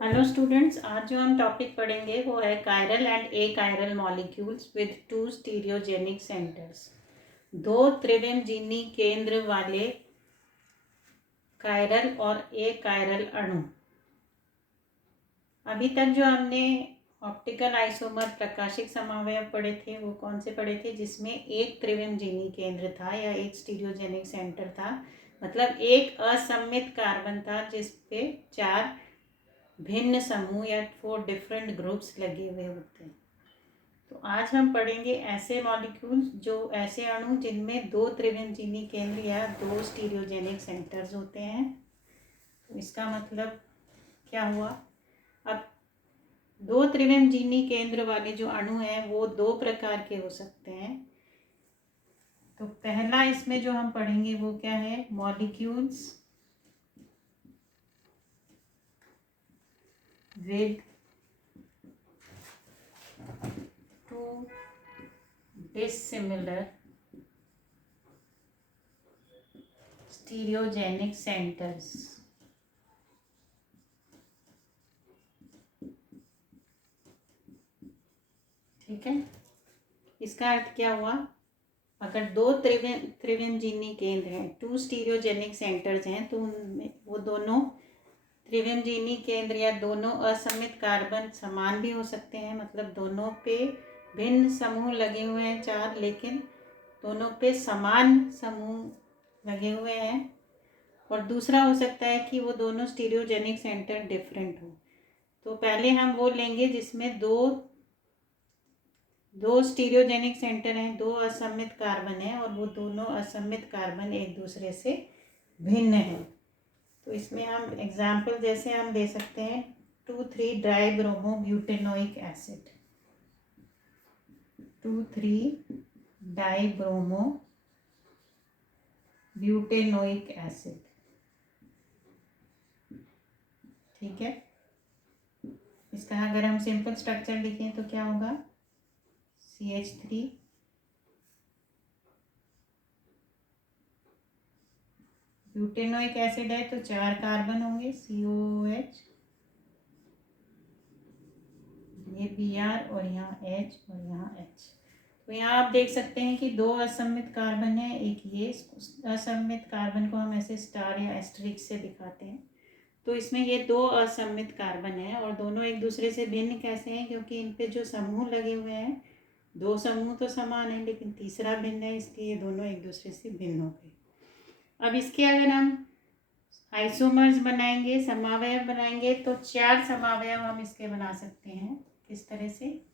Hello students, आज जो हम टॉपिक पढ़ेंगे वो है chiral and A chiral molecules with two stereogenic centres. दो त्रिविमजीनी केंद्र वाले कायरल और ए कायरल अणु। अभी तक जो हमने ऑप्टिकल आइसोमर प्रकाशिक समवयव पढ़े थे वो कौन से पढ़े थे, जिसमें एक त्रिविमजीनी केंद्र था या एक स्टीरियोजेनिक सेंटर था, मतलब एक असममित कार्बन था जिस पे चार भिन्न समूह या 4 डिफरेंट ग्रुप्स लगे हुए होते हैं। तो आज हम पढ़ेंगे ऐसे मॉलिक्यूल्स, जो ऐसे अणु जिनमें दो त्रिविमजीनी केंद्र या दो स्टीरियोजेनिक सेंटर्स होते हैं। तो इसका मतलब क्या हुआ? अब दो त्रिविमजीनी केंद्र वाले जो अणु हैं वो दो प्रकार के हो सकते हैं। तो पहला इसमें जो हम पढ़ेंगे वो क्या है? Molecules with two dissimilar stereogenic centers। ठीक है, इसका अर्थ क्या हुआ? अगर दो त्रिविमजीनी केंद्र हैं, टू स्टीरियोजेनिक सेंटर्स हैं, तो उनमें वो दोनों त्रिविमजीनी केंद्र या दोनों असममित कार्बन समान भी हो सकते हैं, मतलब दोनों पे भिन्न समूह लगे हुए हैं चार, लेकिन दोनों पे समान समूह लगे हुए हैं। और दूसरा हो सकता है कि वो दोनों स्टीरियोजेनिक सेंटर डिफरेंट हो। तो पहले हम वो लेंगे जिसमें दो स्टीरियोजेनिक सेंटर हैं, दो असममित कार्बन हैं और वो दोनों असममित कार्बन एक दूसरे से भिन्न हैं। तो इसमें हम एग्जाम्पल जैसे हम दे सकते हैं 2,3 dibromo butanoic acid, 2,3 dibromo butanoic acid. ठीक है, इसका अगर हम सिंपल स्ट्रक्चर लिखें तो क्या होगा? CH3 ब्यूटेनोइक एसिड है तो 4 कार्बन होंगे, COOH, ये Br और यहाँ H और यहाँ H। तो यहाँ आप देख सकते हैं कि दो असममित कार्बन है, एक ये असममित कार्बन को हम ऐसे स्टार या एस्टरिक से दिखाते हैं। तो इसमें ये दो असममित कार्बन है और दोनों एक दूसरे से भिन्न कैसे हैं? क्योंकि इन पे जो समूह लगे हुए हैं, दो समूह तो समान है लेकिन तीसरा भिन्न है, इसलिए दोनों एक दूसरे से भिन्न हो गए। अब इसके अगर हम आइसोमर्स बनाएंगे, समवयव बनाएंगे, तो 4 समवयव हम इसके बना सकते हैं। किस तरह से?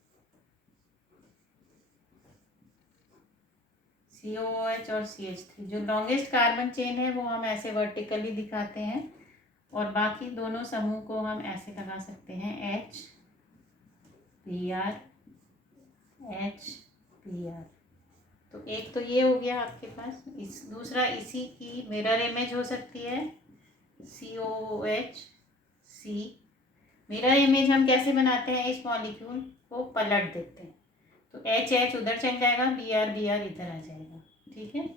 COOH और CH3, जो लॉन्गेस्ट कार्बन चेन है वो हम ऐसे वर्टिकली दिखाते हैं और बाकी दोनों समूह को हम ऐसे लगा सकते हैं, H Br H Br। तो एक तो ये हो गया आपके पास। दूसरा इसी की मिरर इमेज हो सकती है, COOH C। मिरर इमेज हम कैसे बनाते हैं? इस मॉलिक्यूल को पलट देते हैं तो H उधर चल जाएगा, Br इधर आ जाएगा। ठीक है,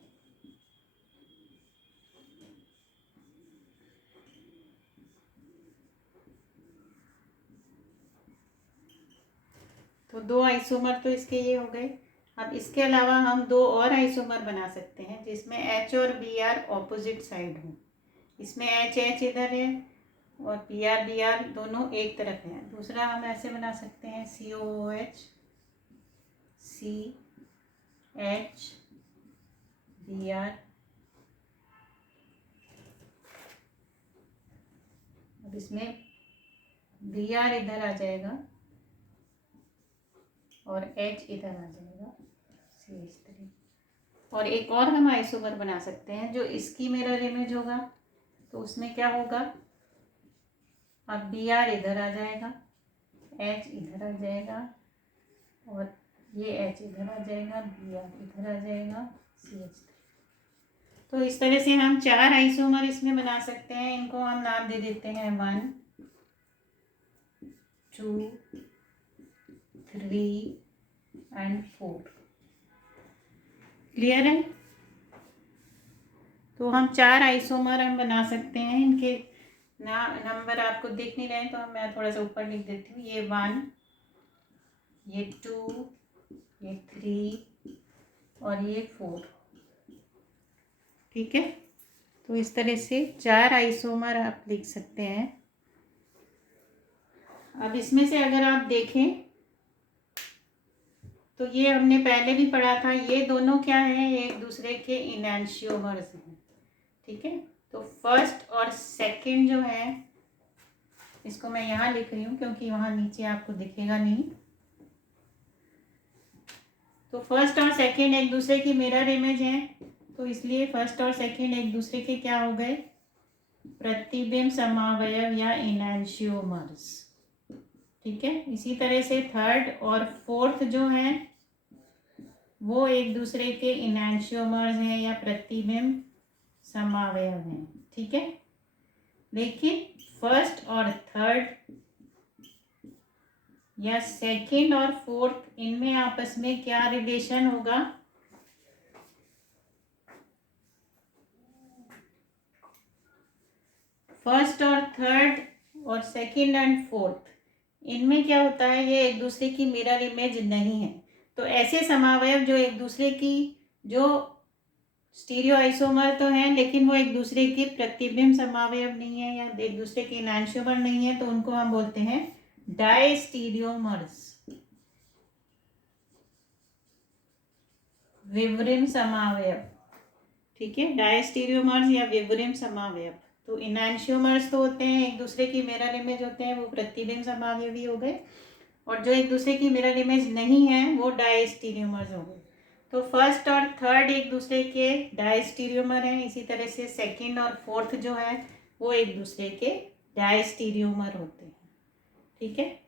तो दो आइसोमर तो इसके ये हो गए। अब इसके अलावा हम दो और आइसोमर बना सकते हैं जिसमें H और Br ऑपोजिट साइड हो। इसमें H इधर है और Br दोनों एक तरफ है। दूसरा हम ऐसे बना सकते हैं, COOH CH Br। अब इसमें Br इधर आ जाएगा और H इधर आ जाएगा, CH3। और एक और हम आइसोमर बना सकते हैं जो इसकी मिरर इमेज होगा। तो उसमें क्या होगा? अब Br इधर आ जाएगा, H इधर आ जाएगा और ये H इधर आ जाएगा, Br इधर आ जाएगा, CH3। तो इस तरह से हम 4 आइसोमर इसमें बना सकते हैं। इनको हम नाम दे देते हैं 1 2 3 एंड 4। क्लियर है? तो हम 4 आइसोमर हम बना सकते हैं। इनके ना नंबर आपको दिख नहीं रहे तो मैं थोड़ा सा ऊपर लिख देती हूँ। ये 1, ये 2, ये 3 और ये 4। ठीक है, तो इस तरह से 4 आइसोमर आप लिख सकते हैं। अब इसमें से अगर आप देखें तो ये हमने पहले भी पढ़ा था, ये दोनों क्या है, एक दूसरे के इनैंशियोमर्स हैं। ठीक है, तो फर्स्ट और सेकंड जो है, इसको मैं यहाँ लिख रही हूँ क्योंकि वहाँ नीचे आपको दिखेगा नहीं। तो फर्स्ट और सेकंड एक दूसरे की मिरर इमेज है, तो इसलिए फर्स्ट और सेकंड एक दूसरे के क्या हो गए, प्रतिबिंब समावयव या इनैंशियोमर्स। ठीक है, इसी तरह से थर्ड और फोर्थ जो है वो एक दूसरे के इनैंशियोमर्स हैं या प्रतिबिंब समावयव हैं। ठीक है, लेकिन फर्स्ट और थर्ड या सेकंड और फोर्थ, इनमें आपस में क्या रिलेशन होगा, फर्स्ट और थर्ड और सेकंड एंड फोर्थ, इनमें क्या होता है, ये एक दूसरे की मिरर इमेज नहीं है। तो ऐसे समावयव जो एक दूसरे की, जो स्टीरियो आइसोमर तो हैं लेकिन वो एक दूसरे के प्रतिबिंब समावयव नहीं है या एक दूसरे के इनैंशियोमर नहीं है, तो उनको हम बोलते हैं डायस्टीरियोमर्स, विवरिम समावयव। ठीक है, डायस्टीरियोमर्स या विवरिम समावयव। तो इनैंशियोमर्स तो होते हैं एक दूसरे की मिरर इमेज होते हैं, वो प्रतिबिंब समावयवी हो गए, और जो एक दूसरे की मिरर इमेज नहीं है वो डायस्टीरियोमर्स हो गए। तो फर्स्ट और थर्ड एक दूसरे के डायस्टीरियोमर हैं, इसी तरह से सेकंड और फोर्थ जो है वो एक दूसरे के डायस्टीरियोमर होते हैं। ठीक है,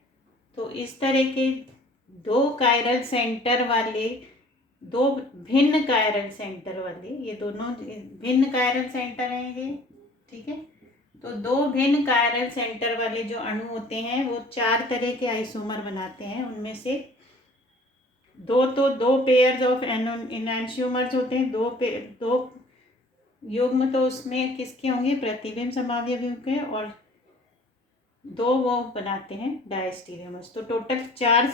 तो इस तरह के दो कायरल सेंटर वाले, दो भिन्न कायरल सेंटर वाले, ये दोनों भिन्न कायरल सेंटर हैं ये। ठीक है, तो दो भिन्न कायरल सेंटर वाले जो अणु होते हैं वो 4 तरह के आइसोमर बनाते हैं। उनमें से दो पेयर्स ऑफ इनैंशियोमर्स होते हैं, दो युग्म तो उसमें किसके होंगे, प्रतिबिंब समावयवी के, और 2 वो बनाते हैं डायस्टीरियोमर्स। तो टोटल 4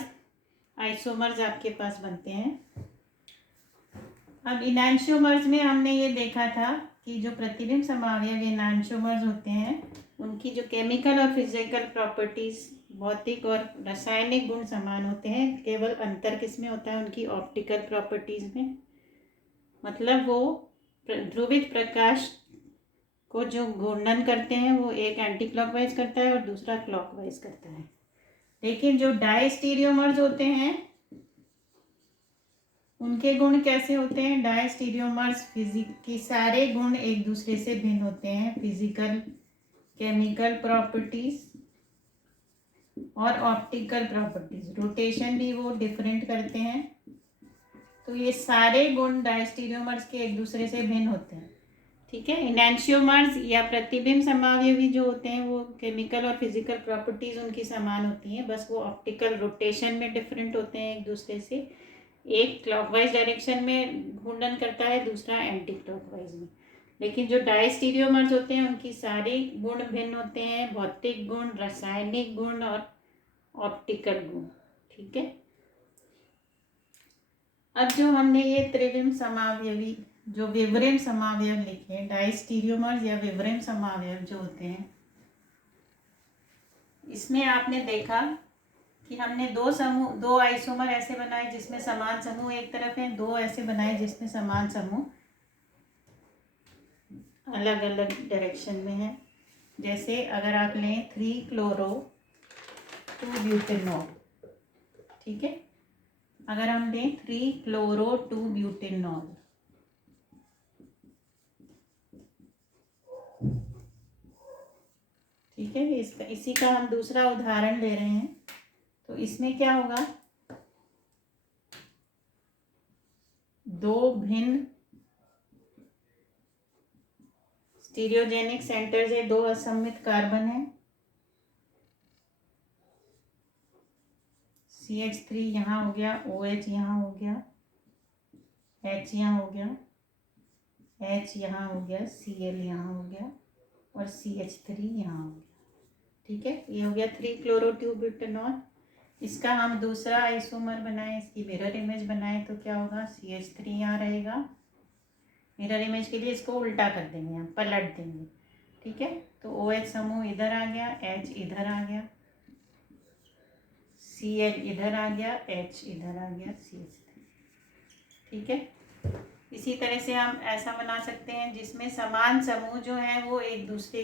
आइसोमर्स आपके पास बनते हैं। अब इनैंशियोमर्स में हमने ये देखा था कि जो प्रतिबिंब समावयव इनैंशियोमर्स होते हैं उनकी जो केमिकल और फिजिकल प्रॉपर्टीज, भौतिक और रासायनिक गुण समान होते हैं, केवल अंतर किस में होता है, उनकी ऑप्टिकल प्रॉपर्टीज में। मतलब वो ध्रुवित प्रकाश को जो घूर्णन करते हैं वो एक एंटी क्लॉकवाइज करता है और दूसरा क्लॉकवाइज करता है। लेकिन जो डायस्टीरियोमर्स होते हैं उनके गुण कैसे होते हैं, डायस्टीरियोमर्स की सारे गुण एक दूसरे से भिन्न होते हैं, फिजिकल, केमिकल प्रॉपर्टीज और ऑप्टिकल प्रॉपर्टीज, रोटेशन भी वो डिफरेंट करते हैं। तो ये सारे गुण डायस्टीरियोमर्स के एक दूसरे से भिन्न होते हैं। ठीक है, इनैंशियोमर्स या प्रतिबिंब समावयवी जो होते हैं वो केमिकल और फिजिकल प्रॉपर्टीज उनकी समान होती हैं, बस वो ऑप्टिकल रोटेशन में डिफरेंट होते हैं एक दूसरे से। एक क्लॉकवाइज डायरेक्शन में घूर्णन करता है, दूसरा एंटी क्लॉकवाइज में। लेकिन जो डायस्टीरियोमर्स होते हैं उनकी सारे गुण भिन्न होते हैं, भौतिक गुण, रासायनिक गुण और ऑप्टिकल गुण। ठीक है, अब जो हमने ये त्रिविम समावयवी, जो विवरिम समावयव लिखे, डायस्टीरियोमर्स या विवरिम समावयव जो होते हैं, इसमें आपने देखा कि हमने दो आइसोमर ऐसे बनाए जिसमें समान समूह एक तरफ है, दो ऐसे बनाए जिसमें समान समूह अलग अलग डायरेक्शन में है। जैसे अगर आप लें 3-chloro-2-butanol, ठीक है, अगर हम लें 3-chloro-2-butanol, ठीक है, इसी का हम दूसरा उदाहरण ले रहे हैं। तो इसमें क्या होगा, दो भिन्न स्टीरियोजेनिक सेंटर से दो असममित कार्बन है, CH3 यहाँ हो गया, OH यहाँ हो गया, H यहाँ हो गया, H यहाँ हो गया, Cl यहाँ हो गया, और CH3 यहाँ हो गया। ठीक है, ये हो गया 3-chloro-2-butanol। इसका हम दूसरा आइसोमर बनाएं, इसकी मिरर इमेज बनाएं तो क्या होगा, CH3 यहाँ रहेगा। मिरर इमेज के लिए इसको उल्टा कर देंगे, हम पलट देंगे। ठीक है, तो OH समूह इधर आ गया, H इधर आ गया, Cl इधर आ गया, H इधर आ गया, CH3। ठीक है, इसी तरह से हम ऐसा बना सकते हैं जिसमें समान समूह जो है वो एक दूसरे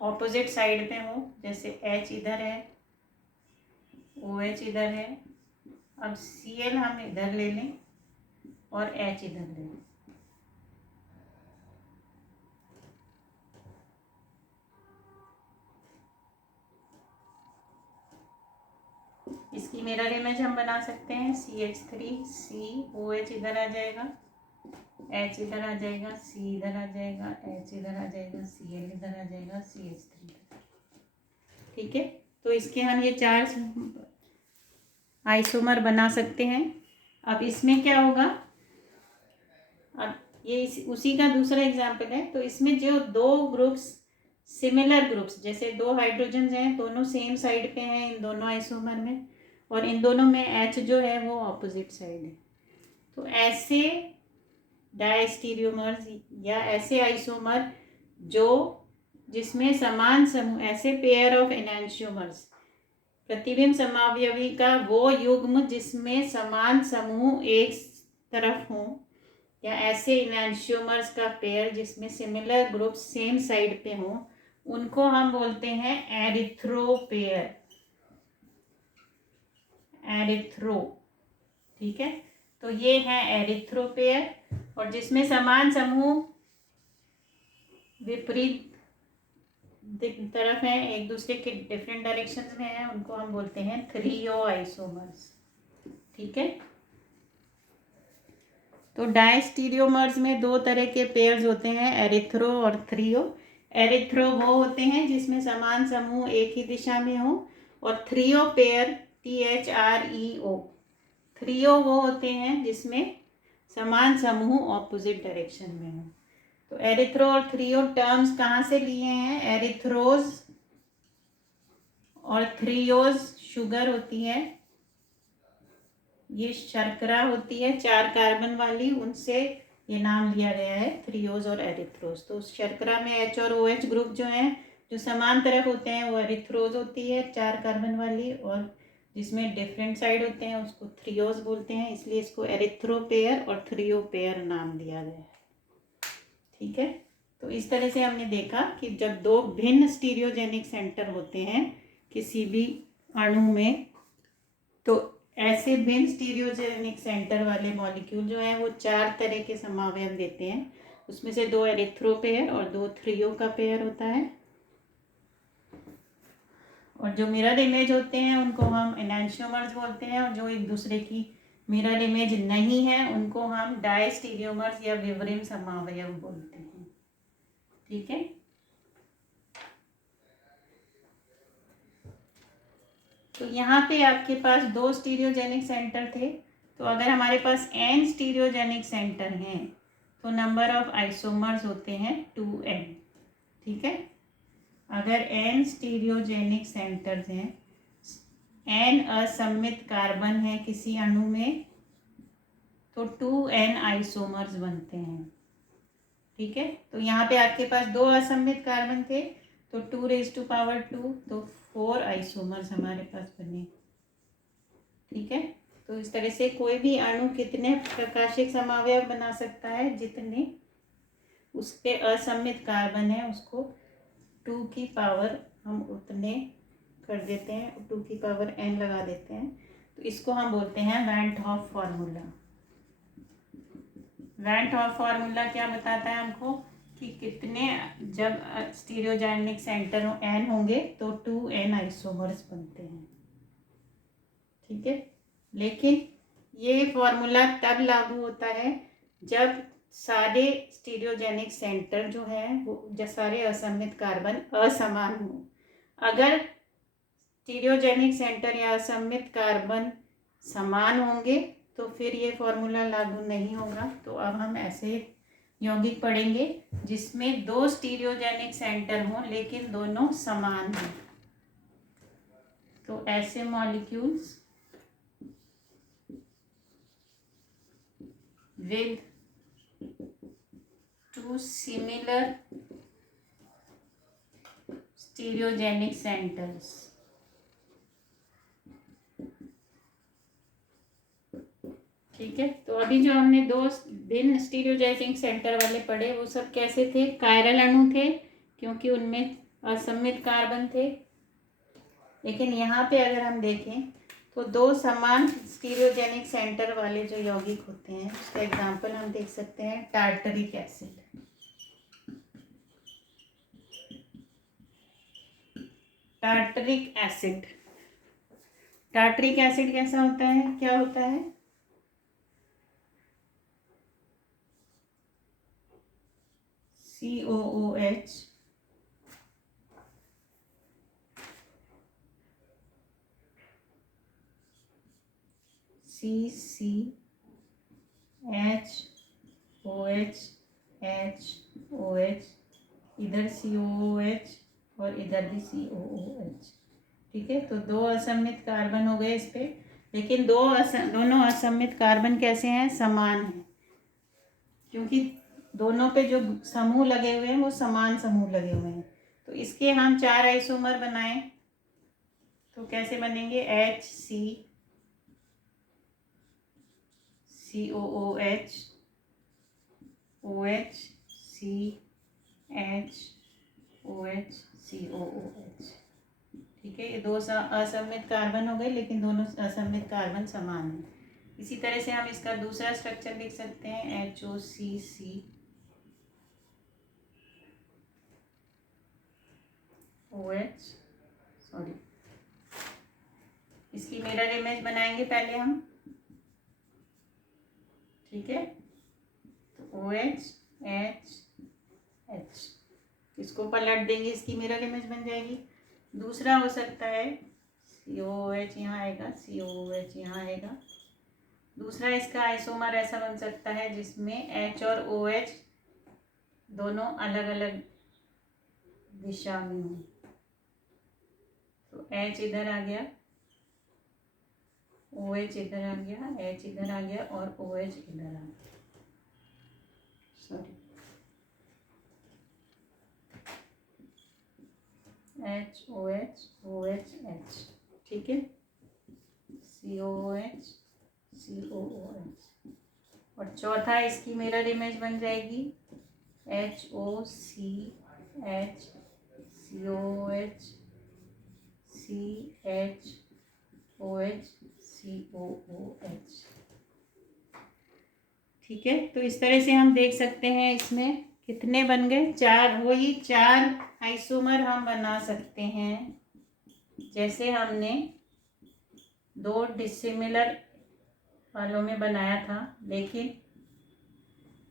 ऑपोजिट साइड पे हो। जैसे H इधर है, OH इधर है, अब Cl हम इधर ले लें और H इधर ले लें। इसकी मिरर इमेज हम बना सकते हैं, CH3 C, OH इधर आ जाएगा, H इधर आ जाएगा, C इधर आ जाएगा, H इधर आ जाएगा, Cl इधर आ जाएगा, CH3। ठीक है, तो इसके हम ये 4 आइसोमर बना सकते हैं। अब इसमें क्या होगा, अब ये उसी का दूसरा एग्जाम्पल है। तो इसमें जो 2 ग्रुप्स सिमिलर ग्रुप्स, जैसे 2 हाइड्रोजन हैं, दोनों सेम साइड पे हैं इन दोनों आइसोमर में, और इन दोनों में H जो है वो ऑपोजिट साइड है। तो ऐसे डायस्टीरियोमर्स या ऐसे आइसोमर जो जिसमें समान समूह, ऐसे पेयर ऑफ एनांशियोमर्स, प्रतिबिंब समावयवी का वो युग्म जिसमें समान समूह एक तरफ हो, या ऐसे एनांशियोमर्स का पेयर जिसमें सिमिलर ग्रुप सेम साइड पे हो, उनको हम बोलते हैं एरिथ्रो पेयर, एरिथ्रो। ठीक है, तो ये है एरिथ्रो पेयर, और जिसमें समान समूह विपरीत तरफ है, एक दूसरे के डिफरेंट डायरेक्शंस में है, उनको हम बोलते हैं थ्रियो आइसोमर्स। ठीक है, तो डायस्टीरियोमर्स में 2 तरह के पेयर्स होते हैं, एरिथ्रो और थ्रियो। एरिथ्रो वो होते हैं जिसमें समान समूह एक ही दिशा में हो, और थ्रियो पेयर THREO, थ्रियो वो होते हैं जिसमें समान समूह ऑपोजिट डायरेक्शन में हो। तो एरिथ्रो और थ्रियो टर्म्स कहाँ से लिए हैं, एरिथ्रोज और थ्रियोज शुगर होती है, ये शर्करा होती है 4 कार्बन वाली, उनसे ये नाम लिया गया है थ्रियोज और एरिथ्रोज। तो शर्करा में H और OH ग्रुप जो हैं, जो समान तरफ होते हैं, वो एरिथ्रोज होती है 4 कार्बन वाली, और जिसमें डिफरेंट साइड होते हैं उसको थ्रियोज बोलते हैं, इसलिए इसको एरिथ्रो पेयर और थ्रियो पेयर नाम दिया गया है। ठीक है, तो इस तरह से हमने देखा कि जब 2 भिन्न स्टीरियोजेनिक सेंटर होते हैं किसी भी अणु में, तो ऐसे भिन्न स्टीरियोजेनिक सेंटर वाले मॉलिक्यूल जो हैं वो 4 तरह के समावयव देते हैं। उसमें से 2 एरिथ्रो पेयर और 2 थ्रियो का पेयर होता है, और जो मिरर इमेज होते हैं उनको हम एनांशियोमर्स बोलते हैं, और जो एक दूसरे की मिरर इमेज नहीं है उनको हम डायस्टीरियोमर्स या विवरिम समावयव बोलते हैं। ठीक है, तो यहाँ पे आपके पास 2 स्टीरियोजेनिक सेंटर थे, तो अगर हमारे पास n स्टीरियोजेनिक सेंटर हैं तो नंबर ऑफ आइसोमर्स होते हैं 2n। ठीक है, अगर n स्टीरियोजेनिक सेंटर्स हैं, n असममित कार्बन है किसी अणु में, तो 2n आइसोमर्स बनते हैं। ठीक है, तो यहाँ पे आपके पास 2 असममित कार्बन थे, तो 2⁻², तो 4 आइसोमर्स हमारे पास बने। ठीक है, तो इस तरह से कोई भी अणु कितने प्रकाशिक समावयव बना सकता है, जितने उस पे असममित कार्बन है उसको 2 की पावर हम उतने कर देते हैं, 2 की पावर n लगा देते हैं, तो इसको हम बोलते हैं van Hoff formula. Van Hoff formula क्या बताता है हमको कि कितने, जब स्टीरियोजेनिक सेंटर n होंगे तो 2n आइसोमर्स बनते हैं। ठीक है, लेकिन ये फॉर्मूला तब लागू होता है जब सारे स्टीरियोजेनिक सेंटर जो हैं वो, जब सारे असममित कार्बन असमान हो। अगर स्टीरियोजेनिक सेंटर या असममित कार्बन समान होंगे तो फिर ये फॉर्मूला लागू नहीं होगा। तो अब हम ऐसे यौगिक पढ़ेंगे जिसमें 2 स्टीरियोजेनिक सेंटर हों लेकिन दोनों समान हैं। तो ऐसे molecules with 2 similar stereogenic centers। ठीक है, तो अभी जो हमने 2 भिन्न स्टीरियोजेनिक सेंटर वाले पढ़े वो सब कैसे थे? कायरल अणु थे क्योंकि उनमें असममित कार्बन थे। लेकिन यहाँ पे अगर हम देखें तो 2 समान स्टीरियोजेनिक सेंटर वाले जो यौगिक होते हैं उसका एग्जांपल हम देख सकते हैं tartaric acid. Tartaric acid, tartaric acid कैसा होता है, क्या होता है? COOH CCHOH HOH, इधर COOH और इधर भी COOH। ठीक है, तो 2 असममित कार्बन हो गए इस पे। लेकिन दोनों असममित कार्बन कैसे हैं? समान हैं, क्योंकि दोनों पे जो समूह लगे हुए हैं वो समान समूह लगे हुए हैं। तो इसके हम 4 आइसोमर बनाएं तो कैसे बनेंगे? HC COOH OH CH OH COOH। ठीक है, ये 2 असममित कार्बन हो गए लेकिन दोनों असममित कार्बन समान हैं। इसी तरह से हम इसका दूसरा स्ट्रक्चर लिख सकते हैं HOCC OH, सॉरी, इसकी मिरर इमेज बनाएंगे पहले हम। ठीक है, तो OH H H, इसको पलट देंगे, इसकी मिरर इमेज बन जाएगी। दूसरा हो सकता है COOH, यहाँ आएगा COOH, यहाँ आएगा। दूसरा इसका आइसोमर ऐसा बन सकता है जिसमें H और OH दोनों अलग अलग दिशा में हो। तो H इधर आ गया, OH इधर आ गया, H इधर आ गया और OH इधर आ गया, सॉरी, HOH OH H। ठीक है, COOH COOH। और चौथा इसकी मिरर इमेज बन जाएगी HOCH COOH CHOH COOH। ठीक है, तो इस तरह से हम देख सकते हैं इसमें कितने बन गए? 4। वही 4 आइसोमर हम बना सकते हैं जैसे हमने 2 डिसिमिलर वालों में बनाया था। लेकिन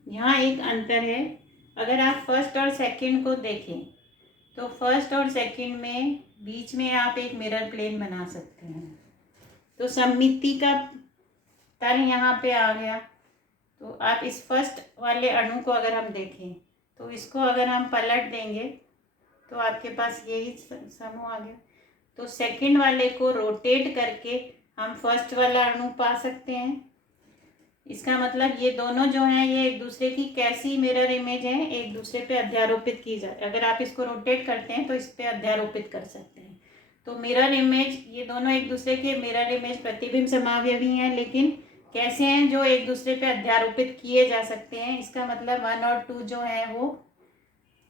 यहाँ एक अंतर है, अगर आप फर्स्ट और सेकंड को देखें तो फर्स्ट और सेकंड में बीच में आप एक मिरर प्लेन बना सकते हैं। तो सममिति का तल यहाँ पे आ गया। तो आप इस फर्स्ट वाले अणु को अगर हम देखें तो इसको अगर हम पलट देंगे तो आपके पास यही समूह आ गया। तो सेकंड वाले को रोटेट करके हम फर्स्ट वाला अणु पा सकते हैं। इसका मतलब ये दोनों जो हैं ये एक दूसरे की कैसी मिरर इमेज है, एक दूसरे पे अध्यारोपित की जाए। अगर आप इसको रोटेट करते हैं तो इस पे अध्यारोपित कर सकते हैं। तो मिरर इमेज, ये दोनों एक दूसरे के मिरर इमेज प्रतिबिंब समावयवी हैं, लेकिन कैसे हैं? जो एक दूसरे पे अध्यारोपित किए जा सकते हैं। इसका मतलब 1 और 2 जो है वो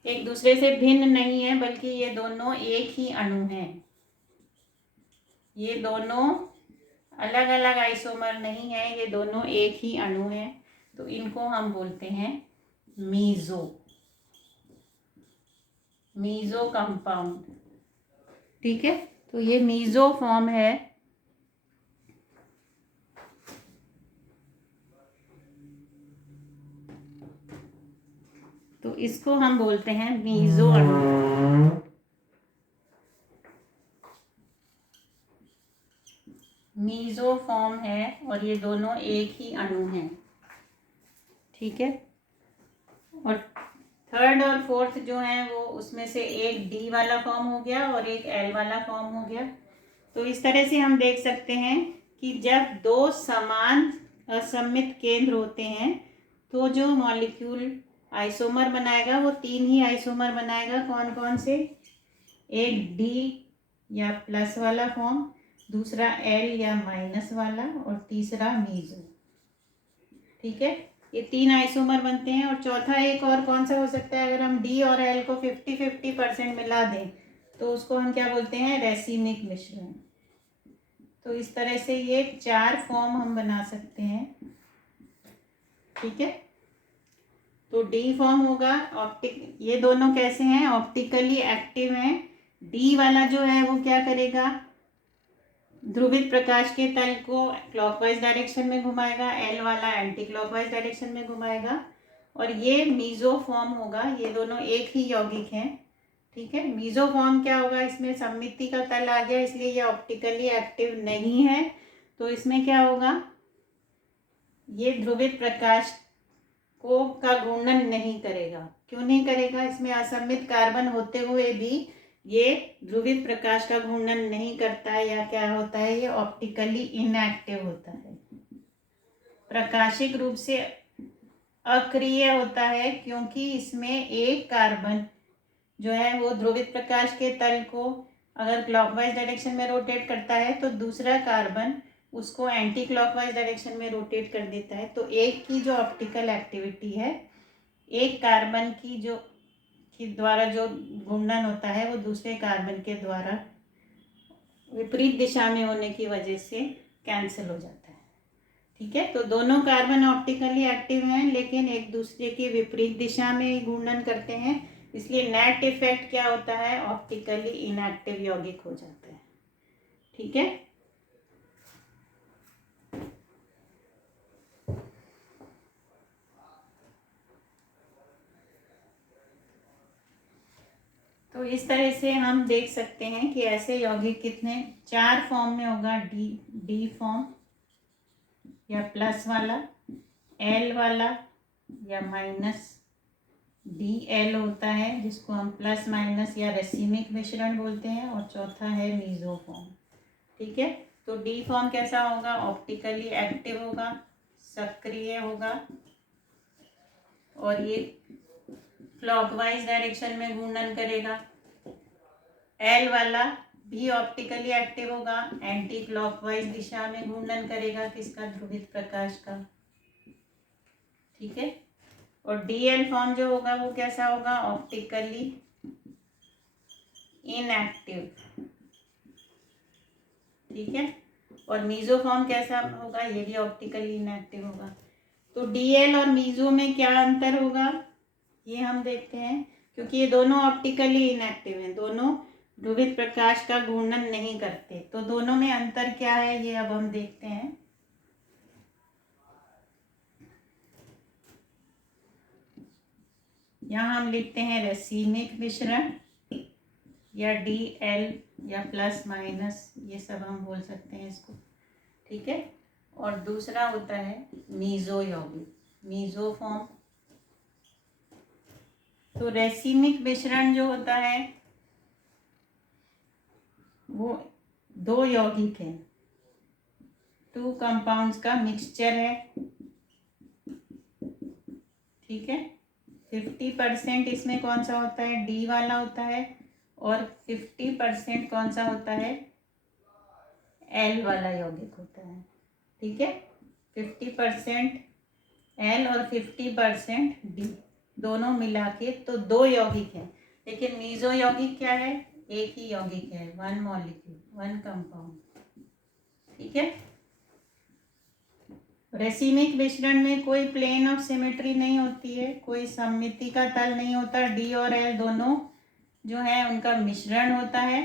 एक दूसरे से भिन्न नहीं है, बल्कि ये दोनों एक ही अणु हैं। ये दोनों अलग अलग आइसोमर नहीं है, ये दोनों एक ही अणु हैं। तो इनको हम बोलते हैं मीजो कंपाउंड। ठीक है, तो ये मीजो फॉर्म है। तो इसको हम बोलते हैं मीजो अणु। मीजो फॉर्म है और ये दोनों एक ही अणु हैं। ठीक है, और थर्ड और फोर्थ जो है वो उसमें से एक डी वाला फॉर्म हो गया और एक एल वाला फॉर्म हो गया। तो इस तरह से हम देख सकते हैं कि जब दो समान असममित केंद्र होते हैं तो जो मॉलिक्यूल आइसोमर बनाएगा वो तीन ही आइसोमर बनाएगा। कौन कौन से? एक डी या प्लस वाला फॉर्म, दूसरा एल या माइनस वाला, और तीसरा मीजो। ठीक है, ये तीन आइसोमर बनते हैं। और चौथा एक और कौन सा हो सकता है? अगर हम डी और एल को 50-50% मिला दें तो उसको हम क्या बोलते हैं? रैसिमिक मिश्रण। तो इस तरह से ये चार फॉर्म हम बना सकते हैं। ठीक है, तो डी फॉर्म होगा ऑप्टिक, ये दोनों कैसे हैं? ऑप्टिकली एक्टिव हैं। डी वाला जो है वो क्या करेगा? ध्रुवित प्रकाश के तल को क्लॉकवाइज डायरेक्शन में घुमाएगा, एल वाला एंटी क्लॉकवाइज डायरेक्शन में घुमाएगा। और ये मीजो फॉर्म होगा, ये दोनों एक ही यौगिक हैं। ठीक है, मीजो फॉर्म क्या होगा? इसमें सममिति का तल आ गया, इसलिए ये ऑप्टिकली एक्टिव नहीं है। तो इसमें क्या होगा? ये ध्रुवित प्रकाश को का घूर्णन नहीं करेगा। क्यों नहीं करेगा? इसमें असममित कार्बन होते हुए भी ये ध्रुवित प्रकाश का घूर्णन नहीं करता है, या क्या होता है? ये ऑप्टिकली इनएक्टिव होता है, प्रकाशिक रूप से अक्रिय होता है, क्योंकि इसमें एक कार्बन जो है वो ध्रुवित प्रकाश के तल को अगर क्लॉकवाइज डायरेक्शन में रोटेट करता है तो दूसरा कार्बन उसको एंटी क्लॉकवाइज डायरेक्शन में रोटेट कर देता है। तो एक की जो ऑप्टिकल एक्टिविटी है, एक कार्बन की जो के द्वारा जो घूर्णन होता है वो दूसरे कार्बन के द्वारा विपरीत दिशा में होने की वजह से कैंसिल हो जाता है। ठीक है, तो दोनों कार्बन ऑप्टिकली एक्टिव हैं लेकिन एक दूसरे की विपरीत दिशा में घूर्णन करते हैं, इसलिए नेट इफेक्ट क्या होता है? ऑप्टिकली इनएक्टिव यौगिक हो जाता है। ठीक है, तो इस तरह से हम देख सकते हैं कि ऐसे यौगिक कितने चार फॉर्म में होगा। डी फॉर्म या प्लस वाला, एल वाला या माइनस डी एल होता है जिसको हम प्लस माइनस या रेसिमिक मिश्रण बोलते हैं, और चौथा है मीजो फॉर्म। ठीक है, तो डी फॉर्म कैसा होगा? ऑप्टिकली एक्टिव होगा, सक्रिय होगा, और ये क्लॉकवाइज डायरेक्शन में घूर्णन करेगा। एल वाला भी ऑप्टिकली एक्टिव होगा, एंटी क्लॉकवाइज दिशा में घूर्णन करेगा, किसका? ध्रुवित प्रकाश का। ठीक है, और डीएल फॉर्म जो होगा वो कैसा होगा? Optically inactive. ठीक है, और मीजो फॉर्म कैसा होगा? ये भी ऑप्टिकली इनएक्टिव होगा। तो डीएल और मीजो में क्या अंतर होगा ये हम देखते हैं, क्योंकि ये दोनों ऑप्टिकली इनएक्टिव हैं, दोनों ध्रुवित प्रकाश का घूर्णन नहीं करते। तो दोनों में अंतर क्या है ये अब हम देखते हैं। यहाँ हम लिखते हैं रैसिमिक मिश्रण, या डी एल या प्लस माइनस, ये सब हम बोल सकते हैं इसको। ठीक है, और दूसरा होता है मीजो यौगिक, मीजो फॉर्म। तो रैसिमिक मिश्रण जो होता है वो दो यौगिक है, टू कंपाउंड्स का मिक्सचर है। ठीक है, 50% इसमें कौन सा होता है? डी वाला होता है, और 50% कौन सा होता है? एल वाला यौगिक होता है। ठीक है, 50% एल और 50% डी, दोनों मिला के तो दो यौगिक है। लेकिन मीजो यौगिक क्या है? एक ही यौगिक है, वन मॉलिक्यूल, वन कंपाउंड। ठीक है, रेसिमिक मिश्रण में कोई प्लेन ऑफ सिमेट्री नहीं होती है, कोई सममिति का तल नहीं होता। डी और एल दोनों जो है उनका मिश्रण होता है,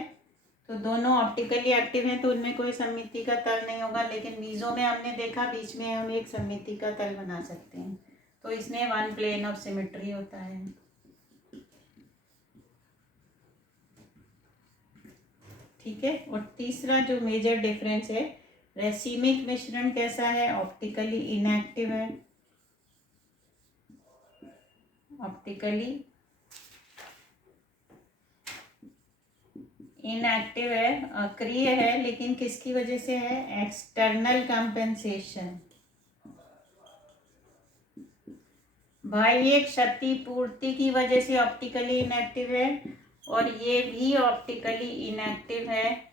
तो दोनों ऑप्टिकली एक्टिव हैं तो उनमें कोई सममिति का तल नहीं होगा। लेकिन मीजो में हमने देखा बीच में हम एक सममिति का तल बना सकते हैं, तो इसमें वन प्लेन ऑफ सिमेट्री होता है। ठीक है, और तीसरा जो मेजर डिफरेंस है, रेसिमिक मिश्रण कैसा है? ऑप्टिकली इनएक्टिव है, ऑप्टिकली इनएक्टिव है, अक्रिय है, लेकिन किसकी वजह से है? एक्सटर्नल कंपेंसेशन, बाह्य क्षतिपूर्ति की वजह से ऑप्टिकली इनएक्टिव है, और ये भी ऑप्टिकली इनएक्टिव है,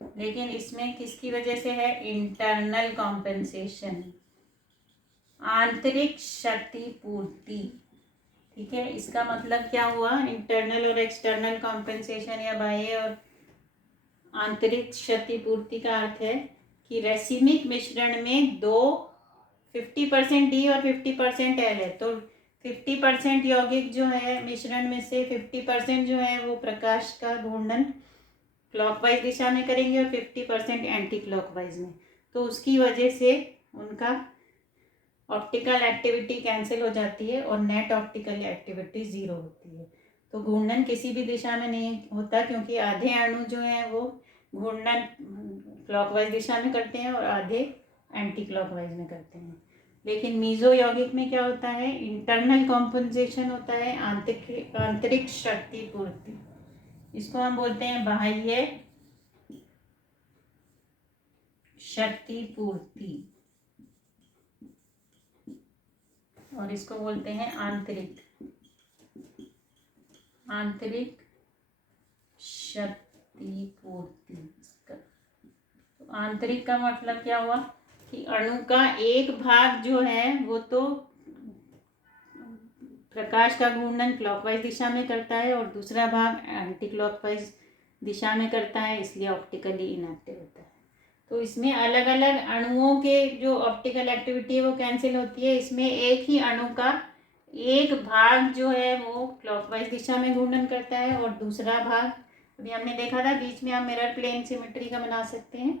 लेकिन इसमें किसकी वजह से है? इंटरनल कॉम्पेंसेशन, आंतरिक क्षतिपूर्ति। ठीक है, इसका मतलब क्या हुआ? इंटरनल और एक्सटर्नल कॉम्पेंसेशन या बाह्य और आंतरिक क्षतिपूर्ति का अर्थ है कि रेसिमिक मिश्रण में 50% डी और 50% एल है, तो 50% यौगिक जो है मिश्रण में से 50% जो है वो प्रकाश का घूर्णन क्लॉकवाइज दिशा में करेंगे और 50% एंटी क्लॉकवाइज में, तो उसकी वजह से उनका ऑप्टिकल एक्टिविटी कैंसिल हो जाती है और नेट ऑप्टिकल एक्टिविटी 0 होती है। तो घूर्णन किसी भी दिशा में नहीं होता, क्योंकि आधे अणु जो हैं वो घूर्णन क्लॉकवाइज दिशा में करते हैं और आधे एंटी क्लॉकवाइज में करते हैं। लेकिन मीजो यौगिक में क्या होता है? इंटरनल कॉम्पेंसेशन होता है, आंतरिक क्षतिपूर्ति। इसको हम बोलते हैं बाह्य क्षतिपूर्ति, और इसको बोलते हैं आंतरिक क्षतिपूर्ति। तो आंतरिक का मतलब क्या हुआ कि अणु का एक भाग जो है वो तो प्रकाश का घूर्णन क्लॉकवाइज दिशा में करता है और दूसरा भाग एंटी क्लॉकवाइज दिशा में करता है, इसलिए ऑप्टिकली इनएक्टिव होता है। तो इसमें अलग अलग अणुओं के जो ऑप्टिकल एक्टिविटी है वो कैंसिल होती है। इसमें एक ही अणु का एक भाग जो है वो क्लॉकवाइज दिशा में घूर्णन करता है और दूसरा भाग, अभी हमने देखा था बीच में हम मिरर प्लेन सिमेट्री का बना सकते हैं।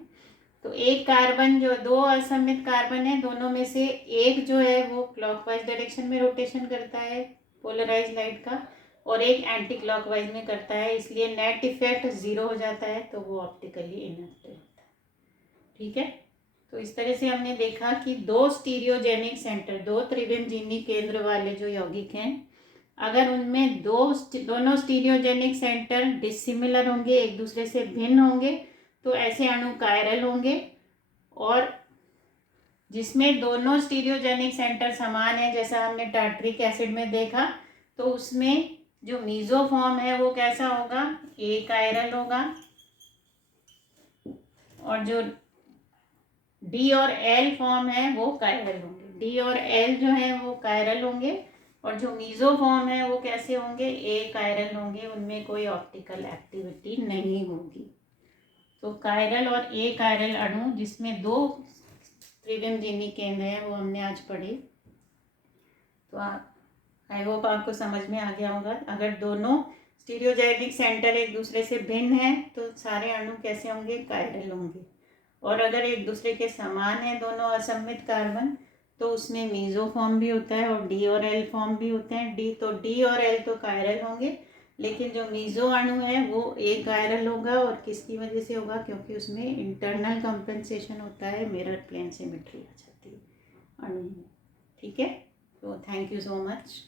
तो एक कार्बन जो 2 असममित कार्बन है, दोनों में से एक जो है वो क्लॉकवाइज डायरेक्शन में रोटेशन करता है पोलराइज लाइट का, और एक एंटी क्लॉकवाइज में करता है, इसलिए नेट इफेक्ट 0 हो जाता है, तो वो ऑप्टिकली इनएक्टिव होता है। ठीक है, तो इस तरह से हमने देखा कि 2 स्टीरियोजेनिक सेंटर, 2 त्रिविमजीनी केंद्र वाले जो यौगिक हैं, अगर उनमें दोनों स्टीरियोजेनिक सेंटर डिसिमिलर होंगे, एक दूसरे से भिन्न होंगे, तो ऐसे अणु कायरल होंगे। और जिसमें दोनों स्टीरियोजेनिक सेंटर समान है, जैसा हमने टार्ट्रिक एसिड में देखा, तो उसमें जो मीजो फॉर्म है वो कैसा होगा? ए कायरल होगा, और जो डी और एल फॉर्म है वो कायरल होंगे। डी और एल जो है वो कायरल होंगे, और जो मीजो फॉर्म है वो कैसे होंगे? ए कायरल होंगे, उनमें कोई ऑप्टिकल एक्टिविटी नहीं होगी। तो कायरल और ए कायरल अणु जिसमें 2 त्रिविमजीनी केंद्र हैं वो हमने आज पढ़े। तो आई होप आपको समझ में आ गया होगा। अगर दोनों स्टीरियोजेनिक सेंटर एक दूसरे से भिन्न है तो सारे अणु कैसे होंगे? कायरल होंगे। और अगर एक दूसरे के समान है दोनों असममित कार्बन, तो उसमें मीजो फॉर्म भी होता है और डी और एल फॉर्म भी होते हैं। डी और एल तो कायरल होंगे, लेकिन जो मीजो अणु है वो ए कायरल होगा, और किसकी वजह से होगा? क्योंकि उसमें इंटरनल कंपेंसेशन होता है, मिरर प्लेन सिमेट्री आ जाती है अणु में। ठीक है, तो थैंक यू सो मच।